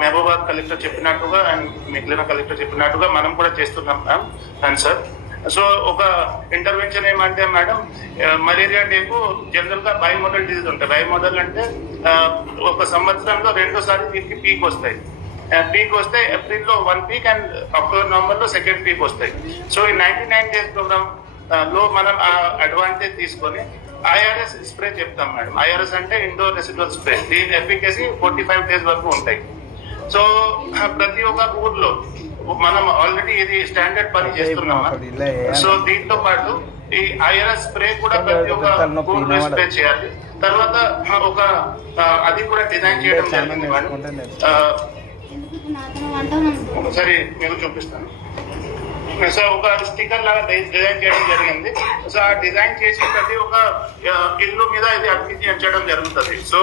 Mahabubabad collector చెప్పినట్టుగా and మిగిలిన collector చెప్పినట్టుగా మనం కూడా చేస్తున్నాం మ్యామ్ అండ్ సార్. సో ఒక ఇంటర్వెన్షన్ ఏమంటే మేడం, మలేరియా డేకు జనరల్ గా బయోమోడల్ డిజీజ్ ఉంటాయి. బయోమోడల్ అంటే ఒక సంవత్సరంలో 2 సార్లు దీనికి పీక్ వస్తాయి. పీక్ వస్తే ఏప్రిల్లో 1 పీక్ అండ్ అక్టోబర్ నవంబర్లో 2nd పీక్ వస్తాయి. సో ఈ 99 డేస్ ప్రోగ్రామ్ లో మనం ఆ అడ్వాంటేజ్ తీసుకొని ఐఆర్ఎస్ స్ప్రే చెప్తాం మేడం. ఐఆర్ఎస్ అంటే ఇండోర్ రెసిడ్యువల్ స్ప్రే. దీని ఎఫికసీ 45 డేస్ వరకు ఉంటాయి. సో ప్రతి ఒక్క ఊర్లో మనం ఆల్రెడీ ఇది స్టాండర్డ్ పని చేస్తున్నాం. సో దీంతో పాటు ఈ ఐఆర్ఎస్ స్ప్రే కూడా ప్రతి ఒక్క ఊర్లో స్ప్రే చేయాలి. తర్వాత ఒక అది కూడా డిజైన్ చేయడం జరిగింది మేడం. ఒకసారి మీకు చూపిస్తాను. సో ఒక స్టిక్కర్ లాగా డిజైన్ చేయడం జరిగింది. సో ఆ డిజైన్ చేసి ప్రతి ఒక్క ఇల్లు మీద ఇది అతికించడం జరుగుతుంది. సో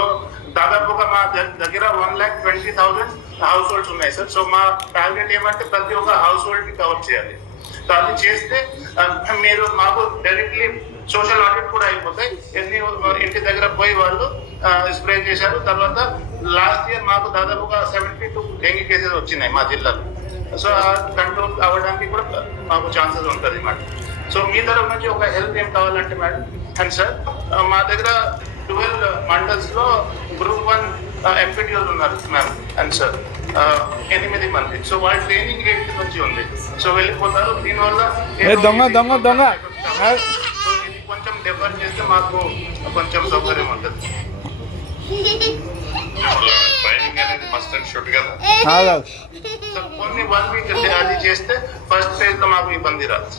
దాదాపుగా మా దగ్గర 1,20,000 హౌస్ హోల్డ్స్ ఉన్నాయి సార్. సో మా టార్గెట్ ఏమంటే ప్రతి ఒక్క హౌస్ హోల్డ్ ని కవర్ చేయాలి. సో అది చేస్తే మీరు మాకు డైరెక్ట్లీ సోషల్ ఆడిట్ కూడా అయిపోతాయి. ఎన్ని ఇంటి దగ్గర పోయి వాళ్ళు స్ప్రే చేశారు. తర్వాత లాస్ట్ ఇయర్ మాకు దాదాపుగా 72 డెంగ్యూ కేసెస్ వచ్చినాయి మా జిల్లాలో. సో కంట్రోల్ అవ్వడానికి కూడా మాకు ఛాన్సెస్ ఉంటుంది మేడం. సో మీ తరఫు నుంచి ఒక హెల్ప్ ఏం కావాలంటే మేడం అండ్ సార్, మా దగ్గర 12 మండల్స్ లో గ్రూప్ 1 ఎంపీటీఓలు ఉన్నారు మ్యామ్ అండ్ సార్, 8 మంది. సో వాళ్ళ ట్రైనింగ్ 8 నుంచి ఉంది. సో వెళ్ళిపోతారు. దీనివల్ల కొంచెం డెవలప్ చేస్తే మాకు కొంచెం సౌకర్యం ఉంటుంది. ట్రైనింగ్ అనేది మస్ట్ అండ్ షుడ్ కదా. కొన్ని 1 వీక్ అది చేస్తే ఫస్ట్ ఫేజ్ లో మాకు ఇబ్బంది రాదు.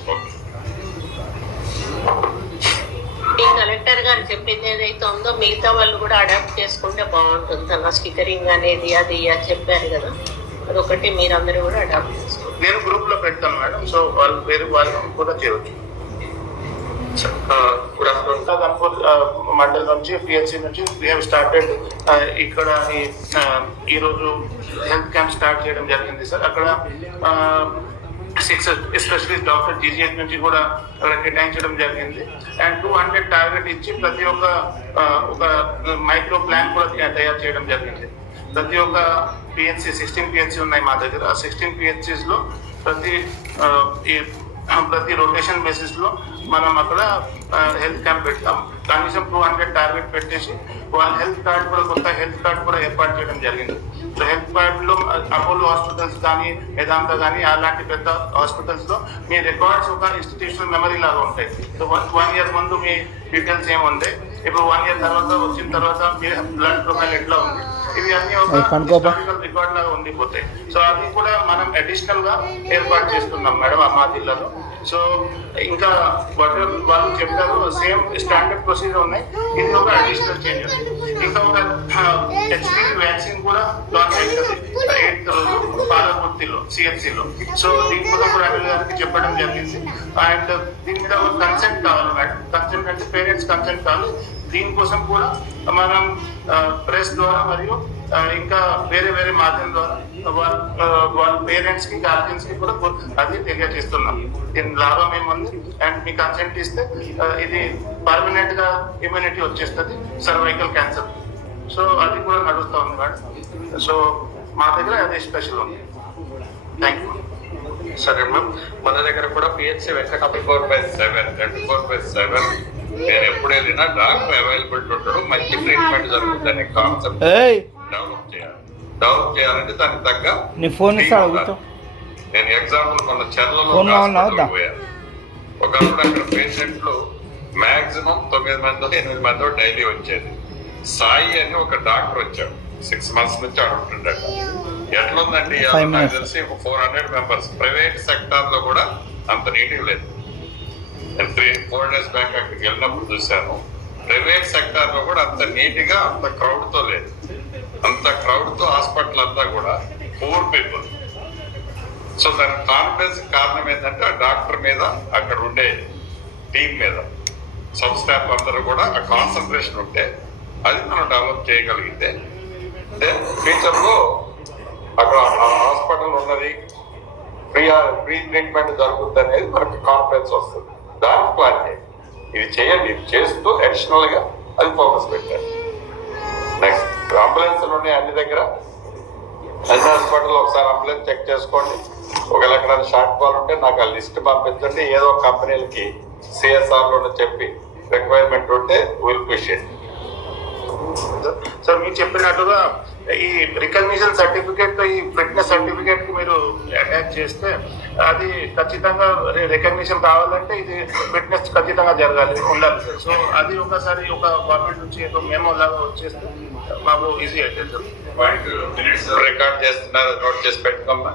ఈ కలెక్టర్ గారు చెప్పింది ఏదైతే ఉందో మిగతా వాళ్ళు కూడా అడాప్ట్ చేసుకుంటే బాగుంటుంది అన్న. స్టిక్కరింగ్ అనేది అది చెప్పారు కదా, అదొకటి మీరందరూ కూడా అడాప్ట్ చేసుకోండి. నేను గ్రూప్ లో పెడతాను మేడం. సో వాళ్ళు వేరే వాళ్ళు కూడా చేయవచ్చు. మండల్ నుంచి పిహెచ్సి నుంచి వీ హ్యావ్ స్టార్టెడ్ ఇక్కడ ఈ రోజు హెల్త్ క్యాంప్ స్టార్ట్ చేయడం జరిగింది సార్. అక్కడ 6 ఎస్పెషలిస్ట్ డాక్టర్ జీజీహెచ్ నుంచి కూడా అక్కడ కేటాయించడం జరిగింది. అండ్ 200 టార్గెట్ ఇచ్చి ప్రతి ఒక్క మైక్రో ప్లాన్ కూడా తయారు చేయడం జరిగింది. ప్రతి ఒక్క పిహెచ్సి 16 పిహెచ్సి ఉన్నాయి మా దగ్గర. 16 పిహెచ్సిస్ లో ప్రతి రొటేషన్ బేసిస్ లో మనం అక్కడ హెల్త్ క్యాంప్ పెడతాం. కనీసం 200 టార్గెట్ పెట్టేసి వాళ్ళ హెల్త్ కార్డ్ కూడా కొత్త హెల్త్ కార్డ్ కూడా ఏర్పాటు చేయడం జరిగింది. సో హెల్త్ కార్డ్ లో అపోలో హాస్పిటల్స్ కానీ వేదాంత కానీ అలాంటి పెద్ద హాస్పిటల్స్ లో మీ రికార్డ్స్ ఒక ఇన్స్టిట్యూషనల్ మెమరీ లాగా ఉంటాయి. సో 1 ఇయర్ ముందు మీ డీటెయిల్స్ ఏమి ఉంటాయి, ఇప్పుడు 1 ఇయర్ తర్వాత వచ్చిన తర్వాత మీ బ్లడ్ ప్రొఫైల్ ఎట్లా ఉంది, ఇవి అన్ని ఒక హిస్టారికల్ రికార్డ్ లాగా ఉండిపోతాయి. సో అది కూడా మనం అడిషనల్ గా ఏర్పాటు చేస్తున్నాం మేడం మా జిల్లాలో. సో ఇంకా వాళ్ళు చెప్పారు సేమ్ స్టాండర్డ్ ప్రొసీజర్ ఉన్నాయి. ఇది ఒక అడిషనల్ చేంజ్ ఉంది. ఇంకా ఒక హెచ్పివి వ్యాక్సిన్ కూడా లాంచ్ అవుతుంది 8th రోజు పాలకుర్తిలో సిఎఫ్సిలో. సో దీని కూడా అనిల్ గారికి చెప్పడం జరిగింది. అండ్ దీని మీద ఒక కన్సెంట్ కావాలి మేడం. కన్సెంట్ అంటే పేరెంట్స్ కన్సెంట్ కావాలి. దీనికోసం కూడా మనం ప్రెస్ ద్వారా మరియు ఇంకా వేరే వేరే మాధ్యమం ద్వారా వాళ్ళ పేరెంట్స్ కి గార్జియన్స్ కి కూడా అది తెలియజేస్తున్నాం. దీని లాభం ఏముంది అండ్ మీ కన్సెంట్ ఇస్తే ఇది పర్మనెంట్ గా ఇమ్యూనిటీ వచ్చేస్తుంది సర్వైకల్ క్యాన్సర్. సో అది కూడా నడుస్తూ ఉంది మేడం. సో మా దగ్గర అది స్పెషల్ ఉంది. Thank you. సరే మ్యామ్, మన దగ్గర కూడా పిహెచ్సి వెంకట 24/7 నేను ఎప్పుడు వెళ్ళినా డాక్టర్ అవైలబిలిటీ ఉంటాడు, మంచి ట్రీట్మెంట్ జరుగుతుంది కాన్సెప్ట్ డెవలప్ చేయాలంటే దానికి తగ్గ నేను ఎగ్జాంపుల్ మన చెర్లలో పోయాను. ఒకప్పుడు అక్కడ పేషెంట్లు మాక్సిమం 9 మందో 8 మందో డైలీ వచ్చేది. సాయి అని ఒక డాక్టర్ వచ్చాడు, 6 months నుంచి అడుగుతుంటాడు. ఎట్లుందండి నాకు తెలిసి 400 మెంబర్స్. ప్రైవేట్ సెక్టార్ లో కూడా అంత నీటిగా లేదు. నేను 3-4 days బ్యాక్ అక్కడికి వెళ్ళినప్పుడు చూశాను. ప్రైవేట్ సెక్టార్ లో కూడా అంత నీట్గా అంత క్రౌడ్ తో లేదు. అంత క్రౌడ్ తో హాస్పిటల్ అంతా కూడా పూర్ పీపుల్. సో దాని కాన్ఫిడెన్స్ కారణం ఏంటంటే ఆ డాక్టర్ మీద అక్కడ ఉండే టీమ్ మీద సబ్ స్టాఫ్ అందరూ కూడా ఆ కాన్సన్ట్రేషన్ ఉంటే అది మనం డెవలప్ చేయగలిగితే ఫ్యూచర్ లో అక్కడ హాస్పిటల్ ఉన్నది ఫ్రీ ట్రీట్మెంట్ జరుగుతుంది అనేది మనకి కాన్ఫిడెన్స్ వస్తుంది. దానికి ప్లాన్ చేయండి. ఇది చేయండి, చేస్తూ అడిషనల్ గా అది ఫోకస్ పెట్టండి. నెక్స్ట్ అంబులెన్స్ ఉన్నాయి అన్ని దగ్గర. అన్ని హాస్పిటల్ ఒకసారి అంబులెన్స్ చెక్ చేసుకోండి. ఒకవేళ ఎక్కడైనా షార్ట్ ఫాల్ ఉంటే నాకు ఆ లిస్ట్ పంపించండి. ఏదో కంపెనీలకి సిఎస్ఆర్ లో చెప్పి రిక్వైర్మెంట్ ఉంటే విల్ పుష్ ఇట్. సార్ మీరు చెప్పినట్టుగా ఈ రికగ్నిషన్ సర్టిఫికేట్ ఈ ఫిట్నెస్ సర్టిఫికేట్ కి మీరు అటాచ్ చేస్తే అది ఖచ్చితంగా రికగ్నిషన్ కావాలంటే ఇది ఫిట్నెస్ ఖచ్చితంగా జరగాలి ఉండాలి సార్. సో అది ఒకసారి ఒక గవర్నమెంట్ నుంచి ఏదో మెమో లాగా వచ్చేస్తే మాకు ఈజీ అవుతుంది సార్. రికార్డ్ చేస్తున్నారు, నోట్ చేసి పెట్టుకోమ్మా.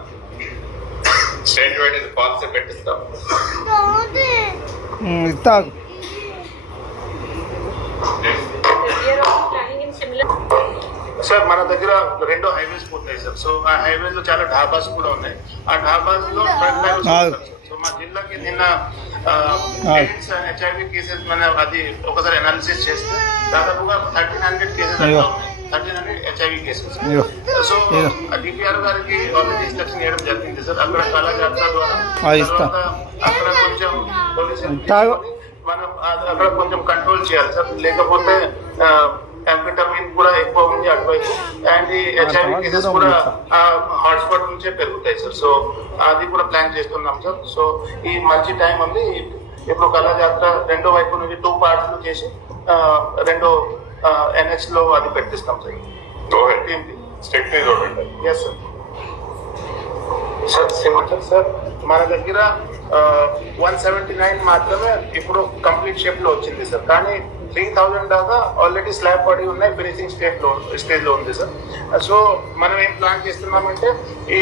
స్టేట్ వైడ్ ఇది పాలసీ పెట్టిస్తాం. ఇస్తా సార్ మన దగ్గర 2 హైవేస్ పోతాయి సార్. సో ఆ హైవేస్ లో చాలా ఢాబాస్ కూడా ఉన్నాయి. ఆ ఢాబాస్ లో సో మా జిల్లాకి నిన్న HIV కేసెస్ మన అది ఒకసారి అనాలిసిస్ చేస్తే దాదాపుగా 1300 cases 1300 HIV cases. So DPR గారికి ఆల్రెడీ ఇన్స్ట్రక్షన్ చేయడం జరిగింది సార్. అక్కడ కళా జాతర ద్వారా అక్కడ కొంచెం పోలీసు మనం అక్కడ కొంచెం కంట్రోల్ చేయాలి సార్. లేకపోతే ఎంఫెటమిన్ కూడా ఎక్కువ ఉంది అటువైపు అండ్ ఈ HIV కేసెస్ కూడా హాట్స్పాట్ నుంచే పెరుగుతాయి సార్. సో అది కూడా ప్లాన్ చేస్తున్నాం సార్. సో ఈ మంచి టైం ఉంది. ఇప్పుడు కళా జాతర 2 వైపు నుంచి 2 పార్ట్స్ లో చేసి 2 NH లో అది పెట్టిస్తాం సార్. Yes sir. సార్ మన దగ్గర 179 మాత్రమే ఇప్పుడు కంప్లీట్ షేప్ లో వచ్చింది సార్. కానీ 3000 దాకా ఆల్రెడీ స్లాబ్ పడి ఉన్నాయి, ఫినిషింగ్ స్టేజ్ లో ఉంది సార్. సో మనం ఏం ప్లాన్ చేస్తున్నామంటే ఈ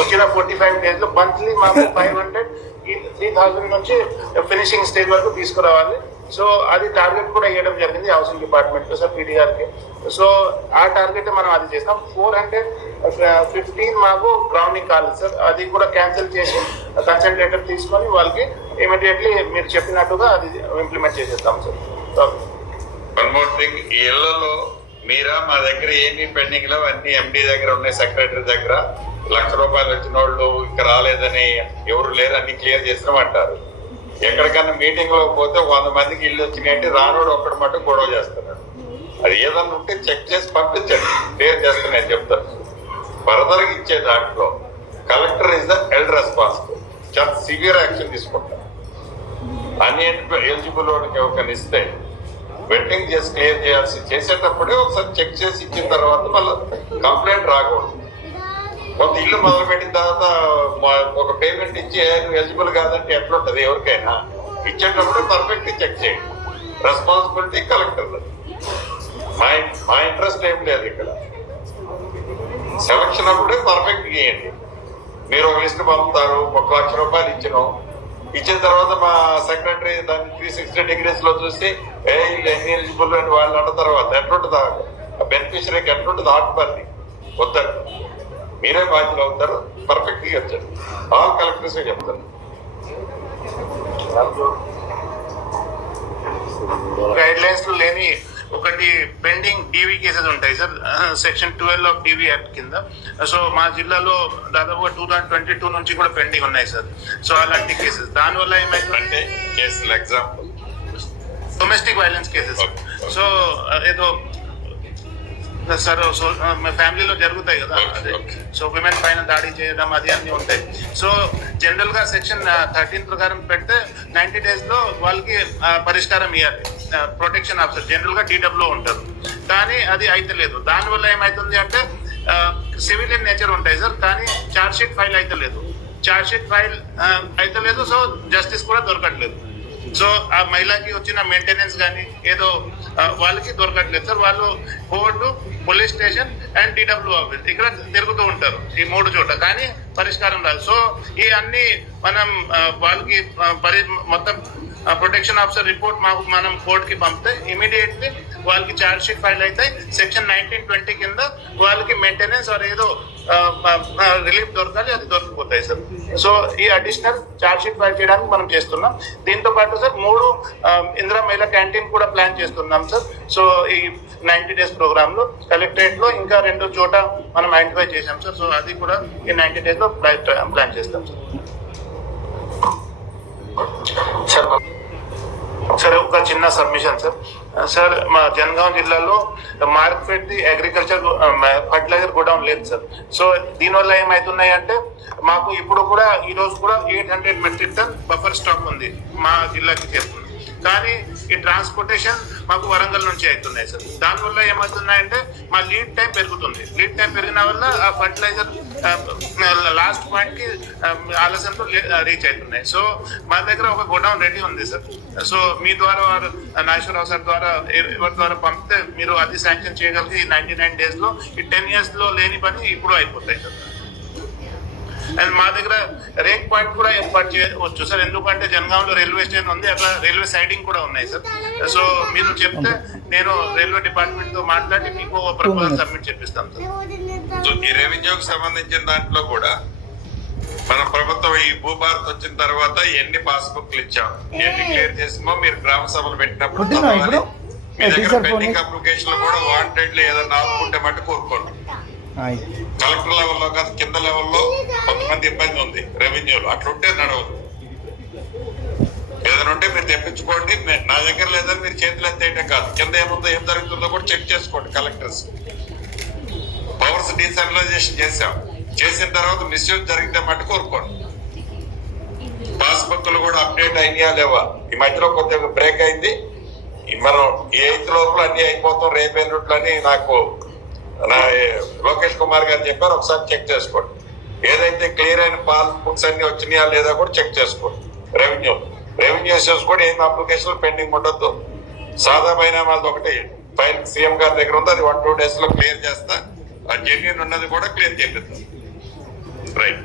వచ్చిన 45 days లో మంత్లీ మాకు 500 3000 నుంచి ఫినిషింగ్ స్టేజ్ వరకు తీసుకురావాలి. సో అది టార్గెట్ కూడా ఇవ్వడం జరిగింది హౌసింగ్ డిపార్ట్మెంట్ లో సార్, PDR కి. సో ఆ టార్గెట్ మనం అది చేస్తాం. 415 మాకు గ్రౌండింగ్ కాలేదు సార్. అది కూడా క్యాన్సిల్ చేసి కన్సల్టేటర్ తీసుకొని వాళ్ళకి ఇమీడియట్లీ మీరు చెప్పినట్టుగా అది ఇంప్లిమెంట్ చేసేస్తాం సార్. వన్ మోర్ థింగ్, ఈ ఇళ్లలో మీరా మా దగ్గర ఏమీ పెండింగ్ లో అన్ని MD దగ్గర ఉన్నాయి, సెక్రటరీ దగ్గర. ₹1,00,000 వచ్చిన వాళ్ళు ఇంకా రాలేదని ఎవరు లేరు, అన్ని క్లియర్ చేస్తామంటారు. ఎక్కడికన్నా మీటింగ్ లో పోతే 100 మందికి ఇల్లు వచ్చినాయంటే రానోడు ఒక్కడి మటు గొడవ చేస్తున్నాడు. అది ఏదన్నా ఉంటే చెక్ చేసి పంపించండి, క్లియర్ చేస్తున్నాయని చెప్తారు. ఫర్దర్ ఇచ్చే దాంట్లో collector is the held responsible, చాలా సివియర్ యాక్షన్ తీసుకుంటారు. అన్ని ఎలిజిబుల్ వాళ్ళకి ఎవరికైనా ఇస్తే వెట్టింగ్ చేసి క్లియర్ చేసేటప్పుడే ఒకసారి చెక్ చేసి ఇచ్చిన తర్వాత మళ్ళీ కంప్లైంట్ రాకూడదు. కొంత ఇల్లు మొదలు పెట్టిన తర్వాత ఒక పేమెంట్ ఇచ్చి ఎలిజిబుల్ కాదంటే ఎట్లుంటది? ఎవరికైనా ఇచ్చేటప్పుడు పర్ఫెక్ట్ చెక్ చేయండి. Responsibility collector. మా ఇంట్రెస్ట్ ఏం లేదు ఇక్కడ. సెలక్షన్ అప్పుడే పర్ఫెక్ట్ చేయండి. మీరు ఒక లిస్ట్ పంపుతారు, ₹1,00,000 ఇచ్చిన తర్వాత మా సెక్రటరీ దాన్ని 360 degrees లో చూసి ఎన్ని ఎలిజిబుల్ అని వాళ్ళు అన్న తర్వాత ఎట్లుంటుంది బెనిఫిషరీకి, ఎట్లుంటుంది ఆటపల్లి వద్దండి. మీరే బాధ్యులు అవుతారు. పర్ఫెక్ట్ గా వచ్చారు. ఆల్ కలెక్టర్స్ చెప్తారు. గైడ్ లైన్స్ లో లేని ఒకటి పెండింగ్ DV కేసెస్ ఉంటాయి sir, section 12 of DV act కింద. సో మా జిల్లాలో దాదాపుగా 2022 నుంచి కూడా పెండింగ్ ఉన్నాయి సార్. సో అలాంటి కేసెస్ దానివల్ల ఏమైందంటే కేసులు example domestic violence cases. So ఏదో సార్ ఫ్యామిలీలో జరుగుతాయి కదా, సో విమెన్ పైన దాడి చేయడం అది అన్ని ఉంటాయి. సో జనరల్ గా సెక్షన్ 13 ప్రకారం పెడితే 90 days లో వాళ్ళకి పరిష్కారం ఇవ్వాలి. ప్రొటెక్షన్ ఆఫీసర్ జనరల్ గా DW ఉంటారు, కానీ అది అయితే లేదు. దానివల్ల ఏమైతుంది అంటే సివిలియన్ నేచర్ ఉంటాయి సార్, కానీ ఛార్జ్ షీట్ ఫైల్ అయితే లేదు. సో జస్టిస్ కూడా దొరకట్లేదు. సో ఆ మహిళకి వచ్చిన మెయింటెనెన్స్ కానీ ఏదో వాళ్ళకి దొరకట్లేదు సార్. వాళ్ళు court, police station and DW office ఇక్కడ తిరుగుతూ ఉంటారు ఈ 3 చోట్ల, కానీ పరిష్కారం రాదు. సో ఈ అన్ని మనం వాళ్ళకి మొత్తం ప్రొటెక్షన్ ఆఫీసర్ రిపోర్ట్ మనం కోర్టుకి పంపితే ఇమీడియట్లీ వాళ్ళకి ఛార్జ్ షీట్ ఫైల్ అవుతాయి. సెక్షన్ 1920 కింద వాళ్ళకి మెయింటెనెన్స్ ఆర్ ఏదో రిలీఫ్ దొరకాలి, అది దొరికిపోతాయి సార్. సో ఈ అడిషనల్ ఛార్జ్ షీట్ ఫైల్ చేయడానికి మనం చేస్తున్నాం. దీంతో పాటు సార్ 3 ఇందిరా మహిళా క్యాంటీన్ కూడా ప్లాన్ చేస్తున్నాం సార్. సో ఈ 90 days ప్రోగ్రామ్ లో కలెక్టరేట్ లో ఇంకా 2 చోట మనం ఐడెంటిఫై చేశాం సార్. సో అది కూడా ఈ 90 days లో ప్లాన్ చేస్తాం సార్. సరే ఒక చిన్న సబ్మిషన్ సార్. సార్ మా జనగాం జిల్లాలో మార్కెట్ అగ్రికల్చర్ ఫర్టిలైజర్ గోడౌన్ లేదు సార్. సో దీనివల్ల ఏమవుతున్నాయి అంటే మాకు ఇప్పుడు కూడా ఈ రోజు కూడా 800 మెట్రిక్ టన్ బఫర్ స్టాక్ ఉంది మా జిల్లాకి చేరుకుంది. కానీ ఈ ట్రాన్స్పోర్టేషన్ మాకు వరంగల్ నుంచి అవుతున్నాయి సార్. దానివల్ల ఏమవుతున్నాయంటే మా లీడ్ టైం పెరుగుతుంది. లీడ్ టైం పెరిగిన వల్ల ఆ ఫర్టిలైజర్ లాస్ట్ పాయింట్ కి ఆలస్యంతో రీచ్ అవుతున్నాయి. సో మా దగ్గర ఒక గోడౌన్ రెడీ ఉంది సార్. సో మీ ద్వారా నాగేశ్వరరావు సార్ ద్వారా ఎవరి ద్వారా పంపితే మీరు అది శాంక్షన్ చేయగలిగి 99 days లో ఈ 10 years లో లేని పని ఇప్పుడు అయిపోతాయి సార్. అండ్ మా దగ్గర రేక్ పాయింట్ కూడా ఏర్పాటు చేయవచ్చు సార్. ఎందుకంటే జనగాంలో రైల్వే స్టేషన్ ఉంది, అట్లా రైల్వే సైడింగ్ కూడా ఉన్నాయి సార్. సో మీరు చెప్తే నేను రైల్వే డిపార్ట్మెంట్ తో మాట్లాడి మీకు ప్రపోజల్ సబ్మిట్ చేపిస్తాను సార్. సో ఈ రెవెన్యూకి సంబంధించిన దాంట్లో కూడా మన ప్రభుత్వం ఈ భూభారత్ వచ్చిన తర్వాత ఎన్ని పాస్బుక్లు ఇచ్చాం, ఎన్ని క్లియర్ చేసామో మీరు గ్రామ సభలు పెట్టినప్పుడు చదవాలి. మీ దగ్గర పెండింగ్ అప్లికేషన్ కూడా వాంటెడ్లీ ఏదైనా ఆపుకుంటే మట్టి కోరుకోండి. కలెక్టర్ లెవెల్లో కాదు, కింద లెవెల్లో కొంతమంది ఇబ్బంది ఉంది రెవెన్యూలో, అట్లుంటే నడవదు. ఏదైనా ఉంటే మీరు తెప్పించుకోండి. నా దగ్గర లేదని మీరు చేతులు ఎత్తేయటం కాదు, కింద ఏముందో ఏం జరుగుతుందో కూడా చెక్ చేసుకోండి. కలెక్టర్స్ పవర్స్ డీసెంట్రలైజేషన్ చేసిన తర్వాత మిస్యూజ్ జరిగితే మట్టి కోరుకోండి. పాస్బుక్లు కూడా అప్డేట్ అయినాయా లేవా, ఈ మధ్యలో కొద్దిగా బ్రేక్ అయింది. మనం 8 లోపల అన్ని అయిపోతాం రేపేళ్ళని నాకు లోకేష్ కుమార్ గారు చెప్పారు. ఒకసారి చెక్ చేసుకోండి. ఏదైతే క్లియర్ అయిన పాస్బుక్స్ అన్ని వచ్చినాయా లేదా కూడా చెక్ చేసుకోండి. రెవెన్యూ ఇష్యూస్ కూడా ఏం అప్లికేషన్ పెండింగ్ ఉండొద్దు. సాదా బైనామాలది ఒకటి ఫైల్ సీఎం గారి దగ్గర ఉంది, అది 1-2 days లో క్లియర్ చేస్తా. ఆ జెన్యూన్ ఉన్నది కూడా క్లియర్ చేపిద్దాం. రైట్.